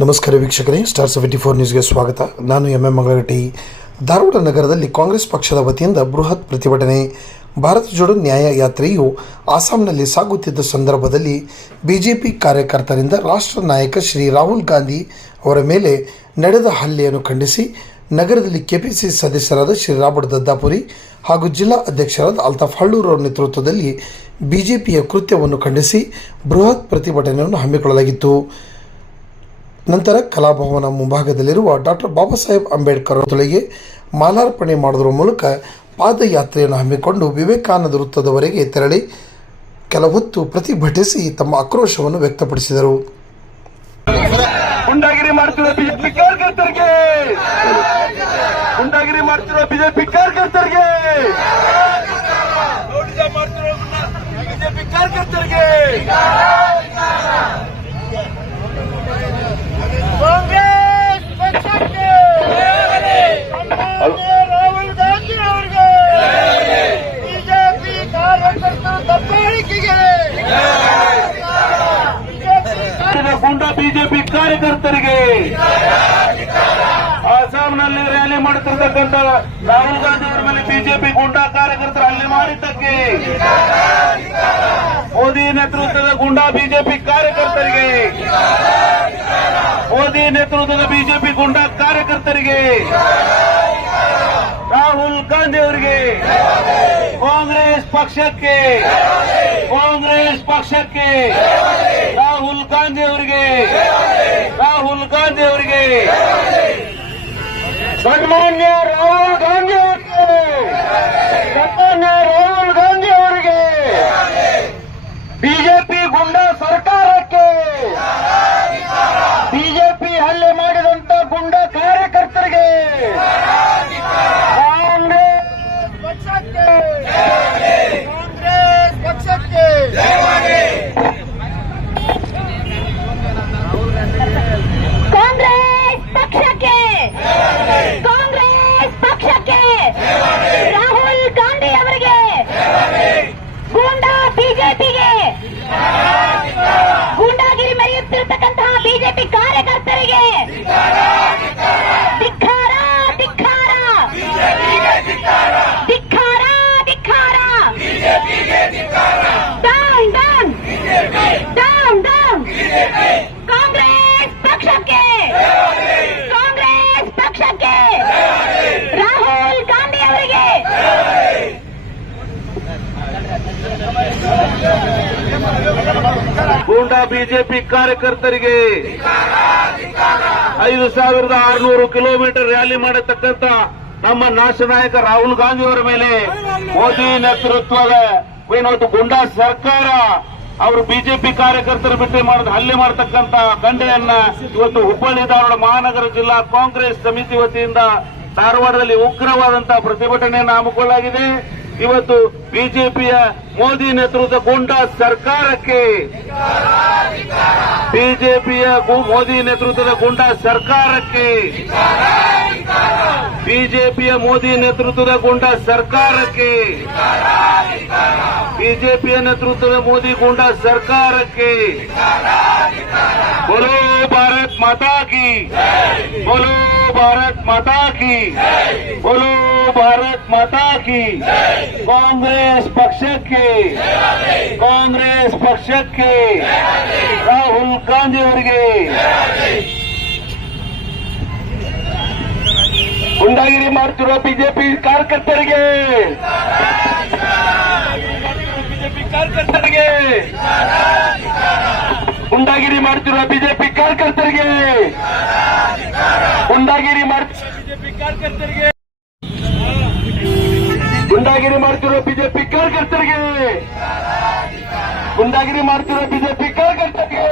ನಮಸ್ಕಾರ ವೀಕ್ಷಕರೇ star seventy four ನ್ಯೂಸ್ಗೆ ಸ್ವಾಗತ. ನಾನು ಎಂ ಎಂ ಮಂಗಳಗಟ್ಟಿ ಧಾರವಾಡ ನಗರದಲ್ಲಿ ಕಾಂಗ್ರೆಸ್ ಪಕ್ಷದ ವತಿಯಿಂದ ಬೃಹತ್ ಪ್ರತಿಭಟನೆ. ಭಾರತ ಜೋಡೋ ನ್ಯಾಯ ಯಾತ್ರೆಯು ಅಸ್ಸಾಂನಲ್ಲಿ ಸಾಗುತ್ತಿದ್ದ ಸಂದರ್ಭದಲ್ಲಿ ಬಿಜೆಪಿ ಕಾರ್ಯಕರ್ತರಿಂದ ರಾಷ್ಟ್ರ ನಾಯಕ ಶ್ರೀ ರಾಹುಲ್ ಗಾಂಧಿ ಅವರ ಮೇಲೆ ನಡೆದ ಹಲ್ಲೆಯನ್ನು ಖಂಡಿಸಿ, ನಗರದಲ್ಲಿ ಕೆಪಿಸಿಸಿ ಸದಸ್ಯರಾದ ಶ್ರೀ ರಾಬರ್ಟ್ ದದ್ದಾಪುರಿ ಹಾಗೂ ಜಿಲ್ಲಾ ಅಧ್ಯಕ್ಷರಾದ ಅಲ್ತಾಫ್ ಹಳ್ಳೂರ್ ಅವರ ನೇತೃತ್ವದಲ್ಲಿ ಬಿಜೆಪಿಯ ಕೃತ್ಯವನ್ನು ಖಂಡಿಸಿ ಬೃಹತ್ ಪ್ರತಿಭಟನೆಯನ್ನು ಹಮ್ಮಿಕೊಳ್ಳಲಾಗಿತ್ತು. ನಂತರ ಕಲಾಭವನ ಮುಂಭಾಗದಲ್ಲಿರುವ ಡಾಕ್ಟರ್ ಬಾಬಾ ಸಾಹೇಬ್ ಅಂಬೇಡ್ಕರ್ ತೊಳೆಗೆ ಮಾಲಾರ್ಪಣೆ ಮಾಡುವ ಮೂಲಕ ಪಾದಯಾತ್ರೆಯನ್ನು ಹಮ್ಮಿಕೊಂಡು ವಿವೇಕಾನಂದ ವೃತ್ತದವರೆಗೆ ತೆರಳಿ ಕೆಲ ಹೊತ್ತು ಪ್ರತಿಭಟಿಸಿ ತಮ್ಮ ಆಕ್ರೋಶವನ್ನು ವ್ಯಕ್ತಪಡಿಸಿದರು. ಗುಂಡಾಗಿರಿ ಮಾಡ್ತಿರೋ ಬಿಜೆಪಿ ಕಾರ್ಯಕರ್ತರಿಗೆ ಗುಂಡಾಗಿರಿ ಮಾಡ್ತಿರೋ ಬಿಜೆಪಿ ಕಾರ್ಯಕರ್ತರಿಗೆ ರೌಡಿಸಂ ಮಾಡ್ತಿರೋ ಬಿಜೆಪಿ ಕಾರ್ಯಕರ್ತರಿಗೆ ಕಾಂಗ್ರೆಸ್ ಪಕ್ಷಕ್ಕೆ ಸನ್ಮಾನ್ಯ ರಾಹುಲ್ ಗಾಂಧಿ ಅವರಿಗೆ ಬಿಜೆಪಿ ಕಾರ್ಯಕರ್ತರು ದಬ್ಬಾಳಿಕೆಗೆ ಬಿಜೆಪಿ ಕಾರ್ಯಕರ್ತರಿಗೆ ಅಸ್ಸಾಂನಲ್ಲಿ ರ್ಯಾಲಿ ಮಾಡುತ್ತಿರ್ತಕ್ಕಂಥ ರಾಹುಲ್ ಗಾಂಧಿ ಅವರ ಮೇಲೆ ಬಿಜೆಪಿ ಗುಂಡಾ ಕಾರ್ಯಕರ್ತರು ಹಲ್ಲೆ ಮಾಡಿದ್ದಕ್ಕೆ ಮೋದಿ ನೇತೃತ್ವದ ಗುಂಡಾ ಬಿಜೆಪಿ ಕಾರ್ಯಕರ್ತರಿಗೆ ಮೋದಿ ನೇತೃತ್ವದ ಬಿಜೆಪಿ ಗುಂಡಾ ಕಾರ್ಯಕರ್ತರಿಗೆ ರಾಹುಲ್ ಗಾಂಧಿ ಅವರಿಗೆ ಕಾಂಗ್ರೆಸ್ ಪಕ್ಷಕ್ಕೆ ಕಾಂಗ್ರೆಸ್ ಪಕ್ಷಕ್ಕೆ. ರಾಹುಲ್ ಗಾಂಧಿ ಅವರಿಗೆ. ರಾಹುಲ್ ಗಾಂಧಿ ಅವರಿಗೆ. ಸನ್ಮಾನ್ಯ ರಾಹುಲ್ ಗಾಂಧಿ ಅವರಿಗೆ ಸನ್ಮಾನ್ಯ ರಾಹುಲ್ ಗಾಂಧಿ ಅವರಿಗೆ ಬಿಜೆಪಿ ಗುಂಡಾ ಸರ್ಕಾರಕ್ಕೆ ಬಿಜೆಪಿ ಹಲ್ಲೆ ಮಾಡಿದಂತ ಗುಂಡಾ ಕಾರ್ಯಕರ್ತರಿಗೆ ಕಾಂಗ್ರೆಸ್ ಪಕ್ಷಕ್ಕೆ ಕಾಂಗ್ರೆಸ್ ಪಕ್ಷಕ್ಕೆ ಕಾಂಗ್ರೆಸ್ ಪಕ್ಷಕ್ಕೆ ಕಾಂಗ್ರೆಸ್ ಪಕ್ಷಕ್ಕೆ ರಾಹುಲ್ ಗಾಂಧಿ ಅವರಿಗೆ ಗೂಂಡಾ ಬಿಜೆಪಿಗೆ ಗೂಂಡಾಗಿರಿ ಮೆರೆಯುತ್ತಿರತಕ್ಕಂತಹ ಬಿಜೆಪಿ ಕಾರ್ಯಕರ್ತರಿಗೆ ಧಿಕ್ಕಾರ ಧಿಕ್ಕಾರ ಧಿಕ್ಕಾರ ಧಿಕ್ಕಾರ down down down down Congress ಪಕ್ಷಕ್ಕೆ ಕಾಂಗ್ರೆಸ್ ಪಕ್ಷಕ್ಕೆ ರಾಹುಲ್ ಗಾಂಧಿ ಅವರಿಗೆ ಗೂಂಡಾ ಬಿಜೆಪಿ ಕಾರ್ಯಕರ್ತರಿಗೆ ಐದು ಸಾವಿರದ ಆರುನೂರು ಕಿಲೋಮೀಟರ್ ರ್ಯಾಲಿ ಮಾಡತಕ್ಕಂತ ನಮ್ಮ ನಾಶ ನಾಯಕ ರಾಹುಲ್ ಗಾಂಧಿ ಅವರ ಮೇಲೆ ಮೋದಿ ನೇತೃತ್ವದ ಏನೊಂದು ಗುಂಡಾ ಸರ್ಕಾರ ಅವರು ಬಿಜೆಪಿ ಕಾರ್ಯಕರ್ತರ ಬಿಟ್ಟು ಮಾಡಿದ ಹಲ್ಲೆ ಮಾಡತಕ್ಕಂತ ಖಂಡೆಯನ್ನ ಇವತ್ತು ಹುಬ್ಬಳ್ಳಿ, ಧಾರವಾಡ, ಮಹಾನಗರ ಜಿಲ್ಲಾ ಕಾಂಗ್ರೆಸ್ ಸಮಿತಿ ವತಿಯಿಂದ ಧಾರವಾಡದಲ್ಲಿ ಉಗ್ರವಾದಂತಹ ಪ್ರತಿಭಟನೆಯನ್ನು ಹಮ್ಮಿಕೊಳ್ಳಲಾಗಿದೆ. ಇವತ್ತು ಬಿಜೆಪಿಯ ಮೋದಿ ನೇತೃತ್ವದ ಗುಂಡಾ ಸರ್ಕಾರಕ್ಕೆ. ಬಿಜೆಪಿಯ ಮೋದಿ ನೇತೃತ್ವದ ಗುಂಡಾ ಸರ್ಕಾರಕ್ಕೆ. ಬಿಜೆಪಿಯ ಮೋದಿ ನೇತೃತ್ವದ ಗುಂಡಾ ಸರ್ಕಾರಕ್ಕೆ ಬಿಜೆಪಿಯ ನೇತೃತ್ವದ ಮೋದಿ ಗುಂಡಾ ಸರ್ಕಾರಕ್ಕೆ बोलो भारत माता की बोलो भारत माता की बोलो भारत माता की ಕಾಂಗ್ರೆಸ್ ಪಕ್ಷಕ್ಕೆ ಕಾಂಗ್ರೆಸ್ ಪಕ್ಷಕ್ಕೆ ರಾಹುಲ್ ಗಾಂಧಿ ಅವರಿಗೆ ಗುಂಡಾಗಿರಿ ಮಾಡ್ತಿರೋ ಬಿಜೆಪಿ ಕಾರ್ಯಕರ್ತರಿಗೆ ಬಿಜೆಪಿ ಕಾರ್ಯಕರ್ತರಿಗೆ ಗುಂಡಾಗಿರಿ ಮಾಡ್ತಿರುವ ಬಿಜೆಪಿ ಕಾರ್ಯಕರ್ತರಿಗೆ ಗುಂಡಾಗಿರಿ ಮಾಡ್ತಿರುವ ಬಿಜೆಪಿ ಕಾರ್ಯಕರ್ತರಿಗೆ ಗುಂಡಾಗಿರಿ ಮಾಡ್ತಿರುವ ಬಿಜೆಪಿ ಕಾರ್ಯಕರ್ತರಿಗೆ ಗುಂಡಾಗಿರಿ ಮಾಡ್ತಿರೋ ಬಿಜೆಪಿ ಕಾರ್ಯಕರ್ತರಿಗೆ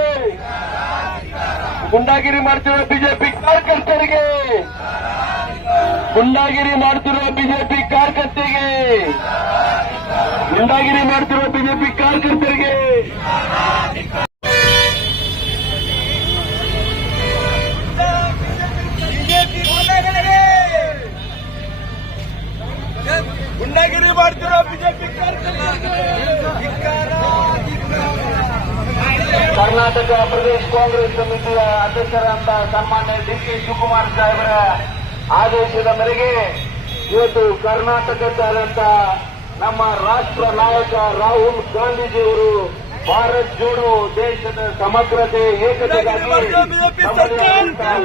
ಗುಂಡಾಗಿರಿ ಮಾಡ್ತಿರೋ ಬಿಜೆಪಿ ಕಾರ್ಯಕರ್ತರಿಗೆ ಗುಂಡಾಗಿರಿ ಮಾಡ್ತಿರುವ ಬಿಜೆಪಿ ಕಾರ್ಯಕರ್ತರಿಗೆ. ಗುಂಡಾಗಿರಿ ಮಾಡ್ತಿರುವ ಬಿಜೆಪಿ ಕಾರ್ಯಕರ್ತರಿಗೆ. ಗುಂಡಾಗಿರಿ ಮಾಡ್ತಿರೋ ಬಿಜೆಪಿ ಕಾರ್ಯಕರ್ತರಿಗೆ. ಕರ್ನಾಟಕ ಪ್ರದೇಶ ಕಾಂಗ್ರೆಸ್ ಸಮಿತಿಯ ಅಧ್ಯಕ್ಷರಂತ ಸನ್ಮಾನ್ಯ ಡಿ ಕೆ ಶಿವಕುಮಾರ್ ಸಾಹೇಬರ ಆದೇಶದ ಮೇರೆಗೆ ಇವತ್ತು ಕರ್ನಾಟಕದಾದಂತ ನಮ್ಮ ರಾಷ್ಟ್ರ ನಾಯಕ ರಾಹುಲ್ ಗಾಂಧೀಜಿಯವರು ಭಾರತ್ ಜೋಡೋ ದೇಶದ ಸಮಗ್ರತೆ, ಏಕತೆಗಾಗಿ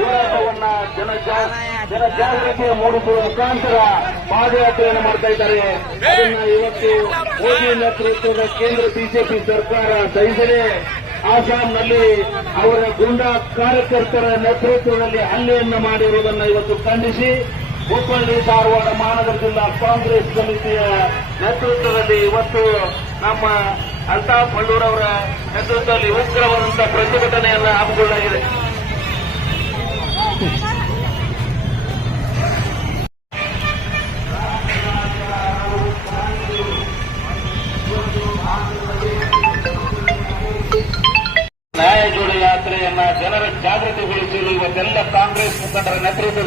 ಹೋರಾಟವನ್ನ ಜನಜಾ ಜನಜಾಗೃತಿ ಮೂಡಿಸುವ ಮುಖಾಂತರ ಪಾದಯಾತ್ರೆಯನ್ನು ಮಾಡ್ತಾ ಇದ್ದಾರೆ. ಇವತ್ತು ಮೋದಿ ನೇತೃತ್ವದ ಕೇಂದ್ರ ಬಿಜೆಪಿ ಸರ್ಕಾರ ಸಹಿಸದೆ ಆಸಾಂನಲ್ಲಿ ಅವರ ಗುಂಡಾ ಕಾರ್ಯಕರ್ತರ ನೇತೃತ್ವದಲ್ಲಿ ಹಲ್ಲೆಯನ್ನು ಮಾಡಿರುವುದನ್ನು ಇವತ್ತು ಖಂಡಿಸಿ, ಹುಬ್ಬಳ್ಳಿ, ಧಾರವಾಡ ಮಹಾನಗರ ಜಿಲ್ಲಾ ಕಾಂಗ್ರೆಸ್ ಸಮಿತಿಯ ನೇತೃತ್ವದಲ್ಲಿ ಇವತ್ತು ನಮ್ಮ ಅಂತಾ ಬಳ್ಳೂರವರ ನೇತೃತ್ವದಲ್ಲಿ ಉಗ್ರವಾದಂತಹ ಪ್ರತಿಭಟನೆಯನ್ನು ಹಮ್ಮಿಕೊಳ್ಳಲಾಗಿದೆ.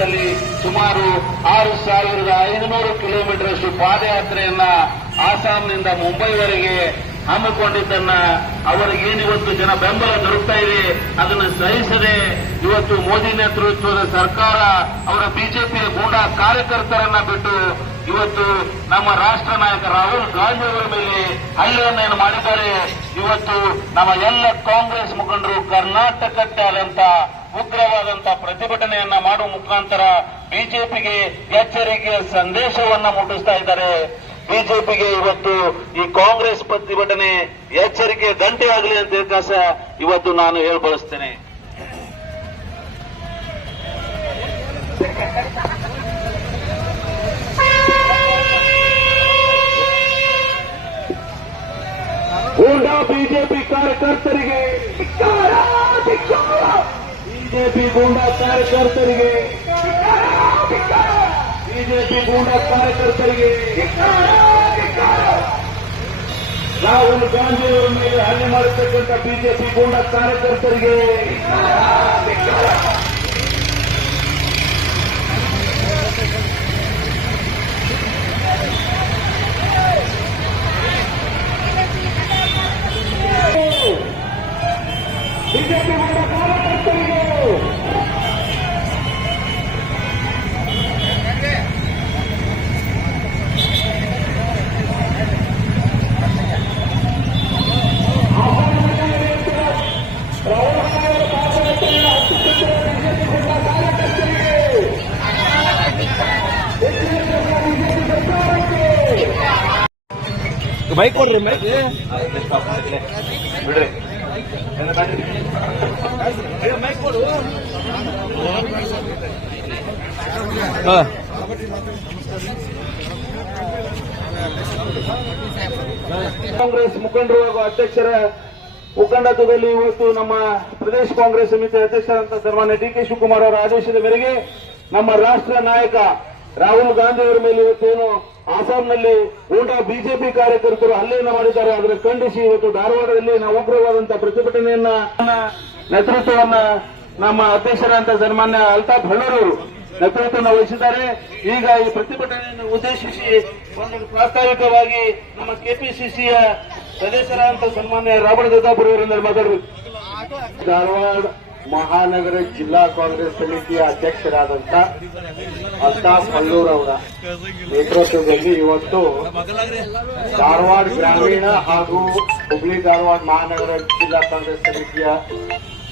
ನೇತೃತ್ವದಲ್ಲಿ ಸುಮಾರು ಆರು ಸಾವಿರದ ಐದುನೂರು ಕಿಲೋಮೀಟರ್ ಅಷ್ಟು ಪಾದಯಾತ್ರೆಯನ್ನ ಆಸಾಂನಿಂದ ಮುಂಬೈವರೆಗೆ ಹಮ್ಮಿಕೊಂಡಿದ್ದನ್ನ ಅವರಿಗೆ ಏನಿವತ್ತು ಜನ ಬೆಂಬಲ ದೊರಕ್ತಾ ಇದೆ, ಅದನ್ನು ಸಹಿಸದೆ ಇವತ್ತು ಮೋದಿ ನೇತೃತ್ವದ ಸರ್ಕಾರ ಅವರ ಬಿಜೆಪಿಯ ಗೂಂಡಾ ಕಾರ್ಯಕರ್ತರನ್ನ ಬಿಟ್ಟು ಇವತ್ತು ನಮ್ಮ ರಾಷ್ಟ್ರ ನಾಯಕ ರಾಹುಲ್ ಗಾಂಧಿ ಅವರ ಮೇಲೆ ಹಲ್ಲೆಯನ್ನೇನು ಮಾಡಿದ್ದಾರೆ, ಇವತ್ತು ನಮ್ಮ ಎಲ್ಲ ಕಾಂಗ್ರೆಸ್ ಮುಖಂಡರು ಕರ್ನಾಟಕಕ್ಕೆ ಆದಂತ ಉಗ್ರವಾದಂತ ಪ್ರತಿಭಟನೆಯನ್ನ ಮಾಡುವ ಮುಖಾಂತರ ಬಿಜೆಪಿಗೆ ಎಚ್ಚರಿಕೆಯ ಸಂದೇಶವನ್ನ ಮುಟ್ಟಿಸ್ತಾ ಇದ್ದಾರೆ. ಬಿಜೆಪಿಗೆ ಇವತ್ತು ಈ ಕಾಂಗ್ರೆಸ್ ಪ್ರತಿಭಟನೆ ಎಚ್ಚರಿಕೆ ಗಂಟೆ ಆಗಲಿ ಅಂತ ಇತಿಹಾಸ ಇವತ್ತು ನಾನು ಹೇಳ್ಬಳಸ್ತೇನೆ ಗೂಂಡಾ ಬಿಜೆಪಿ ಕಾರ್ಯಕರ್ತರಿಗೆ ಬಿಜೆಪಿ ಗೂಂಡಾ ಕಾರ್ಯಕರ್ತರಿಗೆ, ಬಿಜೆಪಿ ಗೂಂಡಾ ಕಾರ್ಯಕರ್ತರಿಗೆ ರಾಹುಲ್ ಗಾಂಧಿ ಅವರ ಮೇಲೆ ಹಲ್ಲೆ ಮಾಡತಕ್ಕಂಥ ಬಿಜೆಪಿ ಗೂಂಡಾ ಕಾರ್ಯಕರ್ತರಿಗೆ ಬೈಕ್ ಕೊಡ್ರಿ ಬೈಕ್ ಬಿಡ್ರಿ. ಹಾ. ಕಾಂಗ್ರೆಸ್ ಮುಖಂಡರು ಹಾಗೂ ಅಧ್ಯಕ್ಷರ ಮುಖಂಡತ್ವದಲ್ಲಿ ಇವತ್ತು ನಮ್ಮ ಪ್ರದೇಶ ಕಾಂಗ್ರೆಸ್ ಸಮಿತಿ ಅಧ್ಯಕ್ಷರಂತ ಸನ್ಮಾನ್ಯ ಡಿ ಕೆ ಶಿವಕುಮಾರ್ ಅವರ ಆದೇಶದ ಮೇರೆಗೆ ನಮ್ಮ ರಾಷ್ಟ್ರ ನಾಯಕ ರಾಹುಲ್ ಗಾಂಧಿ ಅವರ ಮೇಲೆ ಇವತ್ತೇನು ಆಸಾಂನಲ್ಲಿ ಊಟ ಬಿಜೆಪಿ ಕಾರ್ಯಕರ್ತರು ಹಲ್ಲೆಯನ್ನು ಮಾಡಿದ್ದಾರೆ. ಅದನ್ನು ಖಂಡಿಸಿ ಇವತ್ತು ಧಾರವಾಡದಲ್ಲಿ ನಾವು ಉಗ್ರವಾದಂತಹ ಪ್ರತಿಭಟನೆಯನ್ನ, ನೇತೃತ್ವವನ್ನ ನಮ್ಮ ಅಧ್ಯಕ್ಷರಂತ ಸನ್ಮಾನ್ಯ ಅಲ್ತಾಫ್ ಹಳ್ಳೂರವರು ನೇತೃತ್ವವನ್ನು ವಹಿಸಿದ್ದಾರೆ. ಈಗ ಈ ಪ್ರತಿಭಟನೆಯನ್ನು ಉದ್ದೇಶಿಸಿ ಒಂದು ಪ್ರಾಸ್ತಾವಿಕವಾಗಿ ನಮ್ಮ ಕೆಪಿಸಿಸಿಯ ಸದಸ್ಯರಾದಂತಹ ಸನ್ಮಾನ್ಯ ರಾಬರ್ಟ್ ದತ್ತಾಪುರ ಅವರಿಂದ ಮಾತಾಡಬೇಕು. ಧಾರವಾಡ ಮಹಾನಗರ ಜಿಲ್ಲಾ ಕಾಂಗ್ರೆಸ್ ಸಮಿತಿಯ ಅಧ್ಯಕ್ಷರಾದಂತ ಅಲ್ತಾಫ್ ಹಳ್ಳೂರ್ ಅವರ ನೇತೃತ್ವದಲ್ಲಿ ಇವತ್ತು ಧಾರವಾಡ ಗ್ರಾಮೀಣ ಹಾಗೂ ಹುಬ್ಳಿ ಧಾರವಾಡ ಮಹಾನಗರ ಜಿಲ್ಲಾ ಕಾಂಗ್ರೆಸ್ ಸಮಿತಿಯ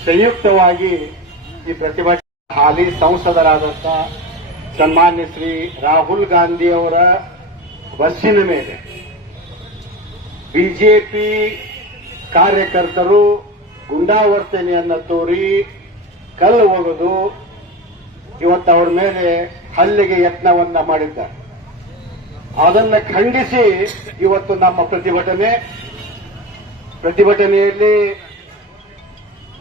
ಸಂಯುಕ್ತವಾಗಿ ಈ ಪ್ರತಿಭಟನೆ ಹಾಲಿ ಸಂಸದರಾದಂತ ಸನ್ಮಾನ್ಯ ಶ್ರೀ ರಾಹುಲ್ ಗಾಂಧಿ ಅವರ ಬಸ್ಸಿನ ಮೇಲೆ ಬಿಜೆಪಿ ಕಾರ್ಯಕರ್ತರು ಗುಂಡಾವರ್ತನೆಯನ್ನ ತೋರಿ ಕಲ್ಲು ಒಗೆದು ಇವತ್ತು ಅವರ ಮೇಲೆ ಹಲ್ಲಿಗೆ ಯತ್ನವನ್ನ ಮಾಡಿದ್ದಾರೆ. ಅದನ್ನು ಖಂಡಿಸಿ ಇವತ್ತು ನಮ್ಮ ಪ್ರತಿಭಟನೆ. ಪ್ರತಿಭಟನೆಯಲ್ಲಿ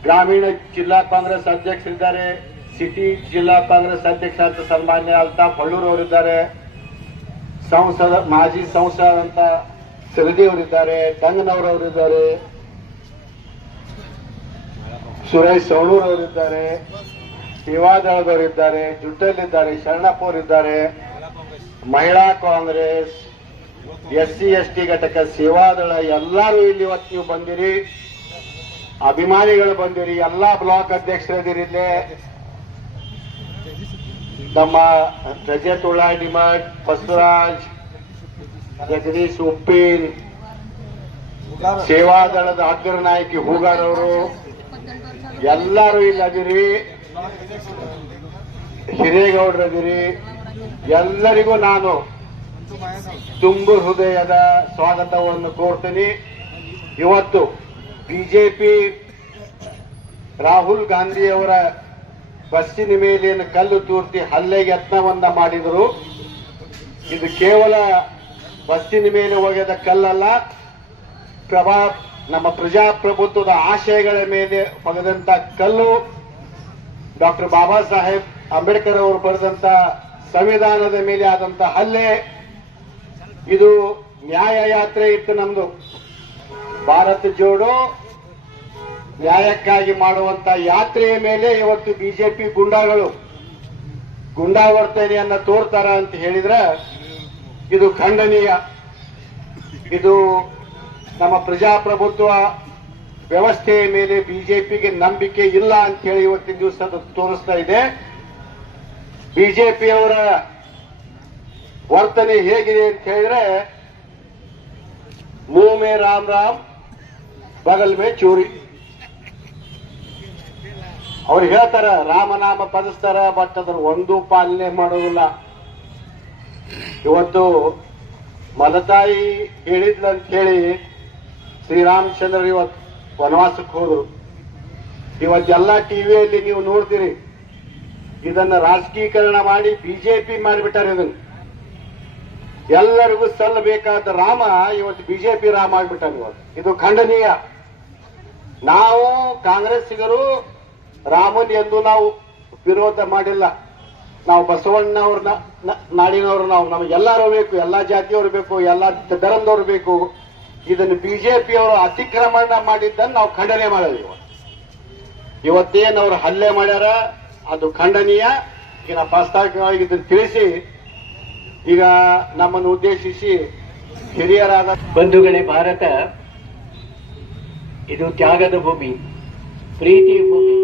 ಗ್ರಾಮೀಣ ಜಿಲ್ಲಾ ಕಾಂಗ್ರೆಸ್ ಅಧ್ಯಕ್ಷರಿದ್ದಾರೆ ಸಿಟಿ ಜಿಲ್ಲಾ ಕಾಂಗ್ರೆಸ್ ಅಧ್ಯಕ್ಷ ಅಂತ ಸನ್ಮಾನ್ಯ ಅಲ್ತಾಫ್ ಹಳ್ಳೂರ್ ಅವರಿದ್ದಾರೆ. ಸಂಸದ, ಮಾಜಿ ಸಂಸದ ಅಂತ ಸಿರದಿ ಅವರಿದ್ದಾರೆ ತಂಗನವರವರಿದ್ದಾರೆ ಸುರೇಶ್ ಸೌಳೂರ್ ಅವರಿದ್ದಾರೆ ಸೇವಾದಳದವರಿದ್ದಾರೆ ಜುಟ್ಟಲ್ಲಿದ್ದಾರೆ ಶರಣಪ್ಪ ಅವರಿದ್ದಾರೆ ಮಹಿಳಾ Congress S C S T ಘಟಕ ಸೇವಾದಳ ಎಲ್ಲರೂ ಇಲ್ಲಿ ಇವತ್ತು ನೀವು ಬಂದಿರಿ. ಅಭಿಮಾನಿಗಳು ಬಂದಿರಿ ಎಲ್ಲಾ ಬ್ಲಾಕ್ ಅಧ್ಯಕ್ಷರಿದ್ದೆ ಇಲ್ಲೇ. ನಮ್ಮ ರಜತ್ ಉಳ್ಳಾಡಿಮಠ್ ಬಸವರಾಜ್ ಜಗದೀಶ್ ಉಪ್ಪಿನ್ ಸೇವಾದಳದ ಅಗ್ರ ನಾಯಕಿ ಹೂಗಾರ್ ಅವರು. ಎಲ್ಲರೂ ಇಲ್ಲಿ ಅದಿರಿ. ಹಿರೇಗೌಡರದಿರಿ. ಎಲ್ಲರಿಗೂ ನಾನು ತುಂಬು ಹೃದಯದ ಸ್ವಾಗತವನ್ನು ಕೋರ್ತೀನಿ. ಇವತ್ತು ಬಿಜೆಪಿ ರಾಹುಲ್ ಗಾಂಧಿಯವರ ಬಸ್ಸಿನ ಮೇಲಿನ ಕಲ್ಲು ತೂರ್ತಿ ಹಲ್ಲೆ ಯತ್ನವನ್ನ ಮಾಡಿದರು. ಇದು ಕೇವಲ ಬಸ್ಸಿನ ಮೇಲೆ ಒಗೆದ ಕಲ್ಲಲ್ಲ. ಪ್ರಭಾ ನಮ್ಮ ಪ್ರಜಾಪ್ರಭುತ್ವದ ಆಶಯಗಳ ಮೇಲೆ ಒಗೆದಂತ ಕಲ್ಲು ಡಾಕ್ಟರ್ ಬಾಬಾ ಸಾಹೇಬ್ ಅಂಬೇಡ್ಕರ್ ಅವರು ಬರೆದಂತ ಸಂವಿಧಾನದ ಮೇಲೆ ಆದಂತ ಹಲ್ಲೆ. ಇದು ನ್ಯಾಯ ಯಾತ್ರೆ ಇತ್ತು ನಮ್ದು. ಭಾರತ ಜೋಡೋ ನ್ಯಾಯಕ್ಕಾಗಿ ಮಾಡುವಂತ ಯಾತ್ರೆಯ ಮೇಲೆ ಇವತ್ತು ಬಿಜೆಪಿ ಗುಂಡಾಗಳು ಗುಂಡಾವರ್ತನೆಯನ್ನ ತೋರ್ತಾರ ಅಂತ ಹೇಳಿದ್ರೆ ಇದು ಖಂಡನೀಯ. ಇದು ನಮ್ಮ ಪ್ರಜಾಪ್ರಭುತ್ವ ವ್ಯವಸ್ಥೆಯ ಮೇಲೆ ಬಿಜೆಪಿಗೆ ನಂಬಿಕೆ ಇಲ್ಲ ಅಂತ ಹೇಳಿ ಇವತ್ತಿನ ದಿವಸ ತೋರಿಸ್ತಾ ಇದೆ. ಬಿಜೆಪಿಯವರ ವರ್ತನೆ ಹೇಗಿದೆ ಅಂತ ಹೇಳಿದ್ರೆ ಮೂಮೆ ರಾಮ್ ರಾಮ್ ಬಗಲ್ಮೆ ಚೂರಿ. ಅವ್ರು ಹೇಳ್ತಾರ, ರಾಮನಾಮ ಪದಿಸ್ತಾರ ಬಟ್ ಅದ್ರ ಒಂದು ಪಾಲನೆ ಮಾಡೋದಿಲ್ಲ. ಇವತ್ತು ಮಲತಾಯಿ ಹೇಳಿದ್ಲಂತ ಹೇಳಿ ಶ್ರೀರಾಮಚಂದ್ರ ಇವತ್ತು ವನವಾಸಕ್ಕೆ ಹೋದರು. ಇವತ್ತೆಲ್ಲ ಟಿವಿಯಲ್ಲಿ ನೀವು ನೋಡ್ತೀರಿ. ಇದನ್ನ ರಾಜಕೀಕರಣ ಮಾಡಿ ಬಿಜೆಪಿ ಮಾಡಿಬಿಟ್ಟಾರೆ ಇದನ್ನು. ಎಲ್ಲರಿಗೂ ಸಲ್ಲಬೇಕಾದ ರಾಮ ಇವತ್ತು ಬಿಜೆಪಿ ರಾಮ ಆಗ್ಬಿಟ್ಟಾನೆ ಇವತ್ತು. ಇದು ಖಂಡನೀಯ. ನಾವು ಕಾಂಗ್ರೆಸ್ಸಿಗರು ರಾಮನ್ ಎಂದು ನಾವು ವಿರೋಧ ಮಾಡಿಲ್ಲ. ನಾವು ಬಸವಣ್ಣವ್ರನ್ನ ನಾಡಿನವ್ರು ನಾವು. ನಮಗೆ ಎಲ್ಲರೂ ಬೇಕು, ಎಲ್ಲಾ ಜಾತಿಯವರು ಬೇಕು, ಎಲ್ಲಾ ಧರ್ಮದವ್ರು ಬೇಕು. ಇದನ್ನು ಬಿಜೆಪಿಯವರು ಅತಿಕ್ರಮಣ ಮಾಡಿದ್ದನ್ನು ನಾವು ಖಂಡನೆ ಮಾಡೋದು ಇವತ್ತೇನು ಅವರು ಹಲ್ಲೆ ಮಾಡ್ಯಾರ, ಅದು ಖಂಡನೀಯ. ಈಗ ಪ್ರಸ್ತಾವಿಕವಾಗಿ ಇದನ್ನು ತಿಳಿಸಿ, ಈಗ ನಮ್ಮನ್ನು ಉದ್ದೇಶಿಸಿ ಹಿರಿಯರಾದ ಬಂಧುಗಳೇ, ಭಾರತ, ಇದು ತ್ಯಾಗದ ಭೂಮಿ, ಪ್ರೀತಿ ಭೂಮಿ,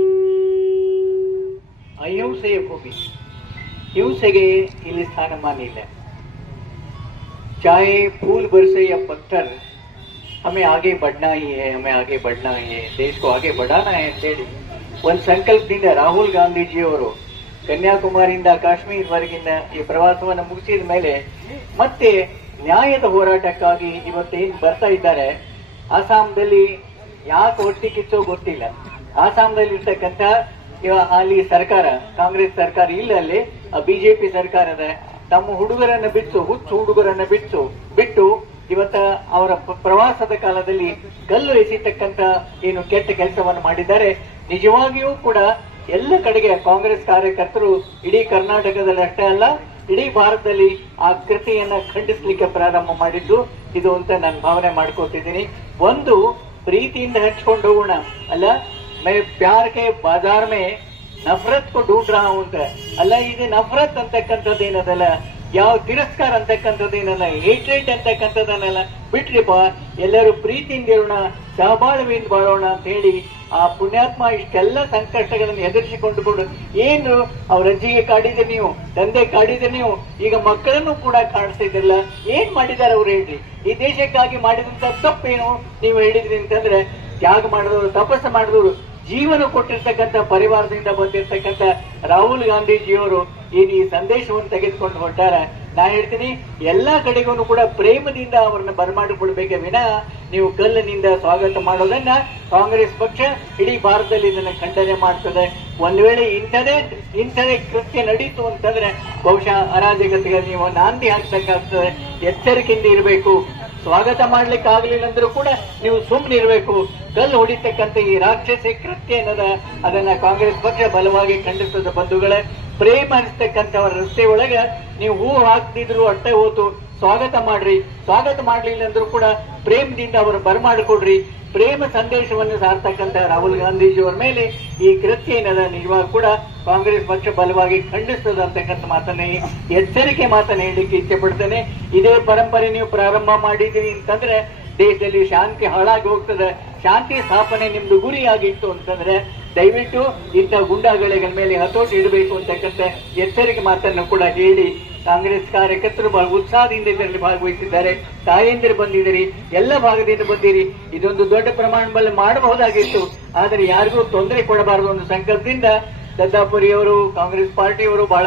ಅಹಿಂಸೆಯ ಭೂಮಿ. ಹಿಂಸೆಗೆ ಇಲ್ಲಿ ಸ್ಥಾನಮಾನ ಇಲ್ಲ. ಚಾಯೆ ಫೂಲ್ ಬರ್ಸೆಯ ಪತ್ತರ್ हमें आगे बढ़ना ही है हमें आगे बढ़ना ही है देश को आगे बढ़ाना है ಅಂತೇಳಿ ಒಂದು ಸಂಕಲ್ಪದಿಂದ ರಾಹುಲ್ ಗಾಂಧೀಜಿಯವರು ಕನ್ಯಾಕುಮಾರಿಯಿಂದ ಕಾಶ್ಮೀರವರೆಗಿನ ಈ ಪ್ರವಾಸವನ್ನು ಮುಗಿಸಿದ ಮೇಲೆ ಮತ್ತೆ ನ್ಯಾಯದ ಹೋರಾಟಕ್ಕಾಗಿ ಇವತ್ತೇನ್ ಬರ್ತಾ ಇದ್ದಾರೆ ಆಸಾಂದಲ್ಲಿ ಯಾಕೆ ಹೊಟ್ಟಿ ಕಿಚ್ಚೋ ಗೊತ್ತಿಲ್ಲ ಆಸಾಂದಲ್ಲಿ ಇರ್ತಕ್ಕಂಥ ಇವ ಅಲ್ಲಿ ಸರ್ಕಾರ ಕಾಂಗ್ರೆಸ್ ಸರ್ಕಾರ ಇಲ್ಲ ಅಲ್ಲಿ ಬಿಜೆಪಿ ಸರ್ಕಾರದ ತಮ್ಮ ಹುಡುಗರನ್ನ ಬಿಟ್ಟು ಹುಚ್ಚು ಹುಡುಗರನ್ನ ಬಿಟ್ಟು ಬಿಟ್ಟು ಇವತ್ತ ಅವರ ಪ್ರವಾಸದ ಕಾಲದಲ್ಲಿ ಕಲ್ಲು ಎಸೆತಕ್ಕಂತ ಏನು ಕೆಟ್ಟ ಕೆಲಸವನ್ನು ಮಾಡಿದ್ದಾರೆ. ನಿಜವಾಗಿಯೂ ಕೂಡ ಎಲ್ಲ ಕಡೆಗೆ ಕಾಂಗ್ರೆಸ್ ಕಾರ್ಯಕರ್ತರು ಇಡೀ ಕರ್ನಾಟಕದಲ್ಲಿ ಅಷ್ಟೇ ಅಲ್ಲ, ಇಡೀ ಭಾರತದಲ್ಲಿ ಆ ಕೃತಿಯನ್ನ ಖಂಡಿಸ್ಲಿಕ್ಕೆ ಪ್ರಾರಂಭ ಮಾಡಿದ್ದು ಇದು ಅಂತ ನಾನು ಭಾವನೆ ಮಾಡ್ಕೋತಿದ್ದೀನಿ. ಒಂದು, ಪ್ರೀತಿಯಿಂದ ಹಚ್ಕೊಂಡು ಹೋಗೋಣ. ಅಲ್ಲ, ಮೇ ಪ್ಯಾರ್ಗೆ ಬಾಜಾರ್ ಮೇ ನಫರತ್ ಕೊ ಅಂತ ಅಲ್ಲ, ಇದು ನಫರತ್ ಅಂತಕ್ಕಂಥದ್ದು ಏನದಲ್ಲ? ಯಾವ ತಿರಸ್ಕಾರ ಅಂತಕ್ಕಂಥದ್ದೇನಲ್ಲ ಹೇಟ್ರೇಟ್ ಅಂತಕ್ಕಂಥದ್ದನ್ನೆಲ್ಲ ಬಿಟ್ರಿಪ್ಪ ಎಲ್ಲರೂ ಪ್ರೀತಿಯಿಂದ ಇರೋಣ ಸಹಬಾಳ್ವೆಯಿಂದ ಬಾಳೋಣ ಅಂತ ಹೇಳಿ ಆ ಪುಣ್ಯಾತ್ಮ ಇಷ್ಟೆಲ್ಲ ಸಂಕಷ್ಟಗಳನ್ನು ಎದುರಿಸಿಕೊಂಡು ಕೊಡು ಏನು, ಅವ್ರ ಅಜ್ಜಿಗೆ ಕಾಡಿದ್ರೆ ನೀವು, ತಂದೆ ಕಾಡಿದ್ರೆ ನೀವು, ಈಗ ಮಕ್ಕಳನ್ನು ಕೂಡ ಕಾಣಿಸ್ತಿದ್ದಿಲ್ಲ ಏನ್ ಮಾಡಿದ್ದಾರೆ ಅವ್ರು ಹೇಳ್ರಿ ಈ ದೇಶಕ್ಕಾಗಿ ಮಾಡಿದಂತ ತಪ್ಪೇನು ನೀವು ಹೇಳಿದ್ರಿ ಅಂತಂದ್ರೆ, ತ್ಯಾಗ ಮಾಡಿದವರು, ತಪಸ್ಸು ಮಾಡಿದವರು, ಜೀವನ ಕೊಟ್ಟಿರ್ತಕ್ಕಂಥ ಪರಿವಾರದಿಂದ ಬಂದಿರತಕ್ಕಂಥ ರಾಹುಲ್ ಗಾಂಧೀಜಿಯವರು ಏನು ಈ ಸಂದೇಶವನ್ನು ತೆಗೆದುಕೊಂಡು ಹೊರಟಾರ ನಾ ಹೇಳ್ತೀನಿ, ಎಲ್ಲಾ ಕಡೆಗೂ ಕೂಡ ಪ್ರೇಮದಿಂದ ಅವರನ್ನ ಬರಮಾಡಿಕೊಳ್ಬೇಕೆ ವಿನ ನೀವು ಕಲ್ಲಿನಿಂದ ಸ್ವಾಗತ ಮಾಡೋದನ್ನ ಕಾಂಗ್ರೆಸ್ ಪಕ್ಷ ಇಡೀ ಭಾರತದಲ್ಲಿ ಇದನ್ನ ಖಂಡನೆ ಮಾಡ್ತದೆ. ಒಂದ್ ವೇಳೆ ಇಂಥದೇ ಇಂಥದೇ ಕೃತ್ಯ ನಡೀತು ಅಂತಂದ್ರೆ ಬಹುಶಃ ಅರಾಜಕತೆಗೆ ನೀವು ನಾಂದಿ ಹಾಕ್ಬೇಕಾಗ್ತದೆ. ಎಚ್ಚರಿಕೆಯಿಂದ ಇರಬೇಕು. ಸ್ವಾಗತ ಮಾಡ್ಲಿಕ್ಕೆ ಆಗ್ಲಿಲ್ಲ ಅಂದ್ರೂ ಕೂಡ ನೀವು ಸುಮ್ಮನೆ ಇರಬೇಕು. ಕಲ್ಲು ಹೊಡಿತಕ್ಕಂತ ಈ ರಾಕ್ಷಸಿ ಕೃತ್ಯ ಏನದ ಅದನ್ನ ಕಾಂಗ್ರೆಸ್ ಪಕ್ಷ ಬಲವಾಗಿ ಖಂಡಿಸದ ಬಂಧುಗಳೇ ಪ್ರೇಮ ಅನಿಸ್ತಕ್ಕಂಥವ್ರ ರಸ್ತೆ ಒಳಗ ನೀವು ಹೂ ಹಾಕ್ತಿದ್ರು ಅಟ್ಟೆ ಹೋತು. ಸ್ವಾಗತ ಮಾಡ್ರಿ. ಸ್ವಾಗತ ಮಾಡ್ಲಿಲ್ಲ ಅಂದ್ರೂ ಕೂಡ ಪ್ರೇಮದಿಂದ ಅವರು ಬರಮಾಡಿಕೊಡ್ರಿ. ಪ್ರೇಮ ಸಂದೇಶವನ್ನು ಸಾರ್ತಕ್ಕಂಥ ರಾಹುಲ್ ಗಾಂಧೀಜಿಯವರ ಮೇಲೆ ಈ ಕೃತ್ಯ ಏನದ ನಿಜವಾಗ ಕೂಡ ಕಾಂಗ್ರೆಸ್ ಪಕ್ಷ ಬಲವಾಗಿ ಖಂಡಿಸ್ತದೆ ಅಂತಕ್ಕಂಥ ಮಾತನ್ನೇ, ಎಚ್ಚರಿಕೆ ಮಾತನ್ನ ಹೇಳಲಿಕ್ಕೆ ಇಚ್ಛೆ ಪಡ್ತೇನೆ. ಇದೇ ಪರಂಪರೆ ನೀವು ಪ್ರಾರಂಭ ಮಾಡಿದ್ದೀರಿ ಅಂತಂದ್ರೆ ದೇಶದಲ್ಲಿ ಶಾಂತಿ ಹಾಳಾಗಿ ಹೋಗ್ತದೆ. ಶಾಂತಿ ಸ್ಥಾಪನೆ ನಿಮ್ದು ಗುರಿಯಾಗಿತ್ತು ಅಂತಂದ್ರೆ ದಯವಿಟ್ಟು ಇಂಥ ಗುಂಡಾಗಳಿಗಳ ಮೇಲೆ ಹತೋಟಿ ಇಡಬೇಕು ಅಂತಕ್ಕಂಥ ಎಚ್ಚರಿಕೆ ಮಾತನ್ನು ಕೂಡ ಹೇಳಿ ಕಾಂಗ್ರೆಸ್ ಕಾರ್ಯಕರ್ತರು ಬಹಳ ಉತ್ಸಾಹದಿಂದ ಇದರಲ್ಲಿ ಭಾಗವಹಿಸಿದ್ದಾರೆ. ತಾಯಂದಿರು ಬಂದಿದ್ದೀರಿ, ಎಲ್ಲ ಭಾಗದಿಂದ ಬಂದಿರಿ. ಇದೊಂದು ದೊಡ್ಡ ಪ್ರಮಾಣದಲ್ಲಿ ಮಾಡಬಹುದಾಗಿತ್ತು. ಆದರೆ ಯಾರಿಗೂ ತೊಂದರೆ ಕೊಡಬಾರದು ಅನ್ನೋ ಸಂಕಲ್ಪದಿಂದ ದದ್ದಾಪುರಿಯವರು, ಕಾಂಗ್ರೆಸ್ ಪಾರ್ಟಿಯವರು ಬಹಳ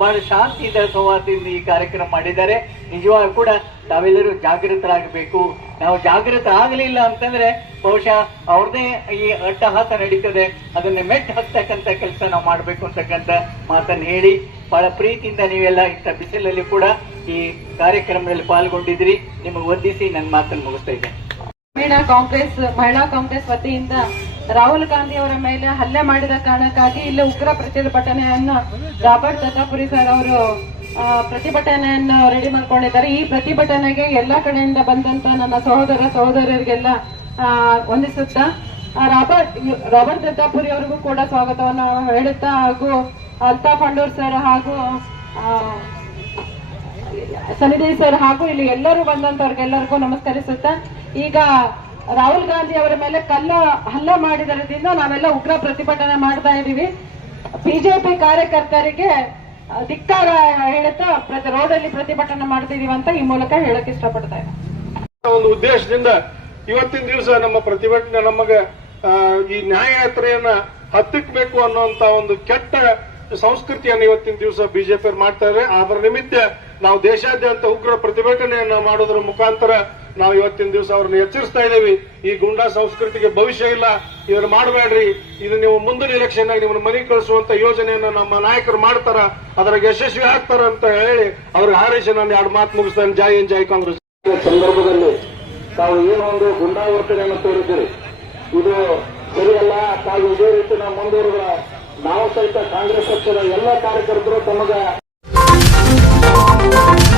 ಬಹಳ ಶಾಂತಿಯಿಂದ ಸಂವಾದದಿಂದ ಈ ಕಾರ್ಯಕ್ರಮ ಮಾಡಿದ್ದಾರೆ. ನಿಜವಾಗ ಕೂಡ ತಾವೆಲ್ಲರೂ ಜಾಗೃತರಾಗಬೇಕು. ನಾವು ಜಾಗೃತ ಆಗಲಿಲ್ಲ ಅಂತಂದ್ರೆ ಬಹುಶಃ ಅವ್ರದೇ ಈ ಅಟ್ಟಹಾಸ ನಡೀತದೆ. ಅದನ್ನ ಮೆಟ್ ಹತ್ತಕ್ಕಂತ ಕೆಲಸ ನಾವು ಮಾಡಬೇಕು ಅಂತಕ್ಕಂಥ ಮಾತನ್ನು ಹೇಳಿ, ಬಹಳ ಪ್ರೀತಿಯಿಂದ ನೀವೆಲ್ಲ ಇಂಥ ಬಿಸಿಲಲ್ಲಿ ಕೂಡ ಈ ಕಾರ್ಯಕ್ರಮದಲ್ಲಿ ಪಾಲ್ಗೊಂಡಿದ್ರಿ ನಿಮಗೆ ವಂದಿಸಿ ನನ್ನ ಮಾತನ್ನು ಮುಗಿಸ್ತಾ ಇದ್ದೇನೆ. ಮಹಿಳಾ ಕಾಂಗ್ರೆಸ್ ಮಹಿಳಾ ಕಾಂಗ್ರೆಸ್ ವತಿಯಿಂದ ರಾಹುಲ್ ಗಾಂಧಿ ಅವರ ಮೇಲೆ ಹಲ್ಲೆ ಮಾಡಿದ ಕಾರಣಕ್ಕಾಗಿ ಇಲ್ಲಿ ಉಗ್ರ ಪ್ರತಿಭಟನೆಯನ್ನು ರಾಬರ್ಟ್ ದತ್ತಾಪುರಿ ಸರ್ ಅವರು ಪ್ರತಿಭಟನೆಯನ್ನು ರೆಡಿ ಮಾಡ್ಕೊಂಡಿದ್ದಾರೆ. ಈ ಪ್ರತಿಭಟನೆಗೆ ಎಲ್ಲಾ ಕಡೆಯಿಂದ ಬಂದಂತ ನನ್ನ ಸಹೋದರ ಸಹೋದರರಿಗೆಲ್ಲ ವಂದಿಸುತ್ತ ರಾಬರ್ಟ್ ರಾಬರ್ಟ್ ದತ್ತಾಪುರಿ ಅವರಿಗೂ ಕೂಡ ಸ್ವಾಗತವನ್ನು ಹೇಳುತ್ತಾ ಹಾಗೂ ಅಲ್ತಾಫ್ ಅಂಡೂರ್ ಸರ್ ಹಾಗೂ ಸನಿಧಿ ಸರ್ ಹಾಗೂ ಇಲ್ಲಿ ಎಲ್ಲರೂ ಬಂದಂತವ್ರಿಗೆಲ್ಲರಿಗೂ ನಮಸ್ಕರಿಸುತ್ತಾ, ಈಗ ರಾಹುಲ್ ಗಾಂಧಿ ಅವರ ಮೇಲೆ ಕಲ್ಲ ಹಲ್ಲ ಮಾಡಿದರಿಂದ ನಾವೆಲ್ಲ ಉಗ್ರ ಪ್ರತಿಭಟನೆ ಮಾಡ್ತಾ ಇದೀವಿ ಬಿಜೆಪಿ ಕಾರ್ಯಕರ್ತರಿಗೆ ಧಿಕ್ಕಾರ ಹೇಳುತ್ತಾ ಪ್ರತಿ ರೋಡಲ್ಲಿ ಪ್ರತಿಭಟನೆ ಮಾಡ್ತಿದೀವಿ ಅಂತ ಈ ಮೂಲಕ ಹೇಳಕ್ ಇಷ್ಟಪಡ್ತಾ ಒಂದು ಉದ್ದೇಶದಿಂದ ಇವತ್ತಿನ ದಿವಸ ನಮ್ಮ ಪ್ರತಿಭಟನೆ ನಮಗೆ ಈ ನ್ಯಾಯಯಾತ್ರೆಯನ್ನ ಹತ್ತಿಕ್ಬೇಕು ಅನ್ನುವಂತ ಒಂದು ಕೆಟ್ಟ ಸಂಸ್ಕೃತಿಯನ್ನು ಇವತ್ತಿನ ದಿವಸ ಬಿಜೆಪಿ ಮಾಡ್ತಾ ಇದ್ದಾರೆ. ಅದರ ನಿಮಿತ್ತ ನಾವು ದೇಶಾದ್ಯಂತ ಉಗ್ರ ಪ್ರತಿಭಟನೆಯನ್ನ ಮಾಡೋದ್ರ ಮುಖಾಂತರ ನಾವು ಇವತ್ತಿನ ದಿವಸ ಅವ್ರನ್ನ ಎಚ್ಚರಿಸ್ತಾ ಇದ್ದೀವಿ. ಈ ಗುಂಡಾ ಸಂಸ್ಕೃತಿಗೆ ಭವಿಷ್ಯ ಇಲ್ಲ. ಇದನ್ನ ಮಾಡಬೇಡ್ರಿ. ಇದು ನೀವು ಮುಂದಿನ ಎಲೆಕ್ಷನ್ ಆಗಿ ನಿಮ್ಮನ್ನ ಮನೆಗೆ ಕಳಿಸುವಂತ ಯೋಜನೆಯನ್ನ ನಮ್ಮ ನಾಯಕರು ಮಾಡ್ತಾರ. ಅದ್ರಾಗ ಯಶಸ್ವಿ ಆಗ್ತಾರ ಅಂತ ಹೇಳಿ ಅವ್ರಿಗೆ ಹಾರೈಸಿ ನಾನು ಎರಡು ಮಾತು ಮುಗಿಸ್ತಾನೆ. ಜೈ ಏನ್ ಜೈ ಕಾಂಗ್ರೆಸ್. ಸಂದರ್ಭದಲ್ಲಿ ತಾವು ಏನೊಂದು ಗುಂಡಾವರ್ತನೆಯನ್ನು ತೋರಿದ್ದೀರಿ. ಇದು ಸರಿಯಲ್ಲ, ತಾವು ಇದೇ ರೀತಿ ನಾವು ಮುಂದುವರೆದ ನಾವು ಸಹಿತ ಕಾಂಗ್ರೆಸ್ ಪಕ್ಷದ ಎಲ್ಲ ಕಾರ್ಯಕರ್ತರು ತಮಗ Thank you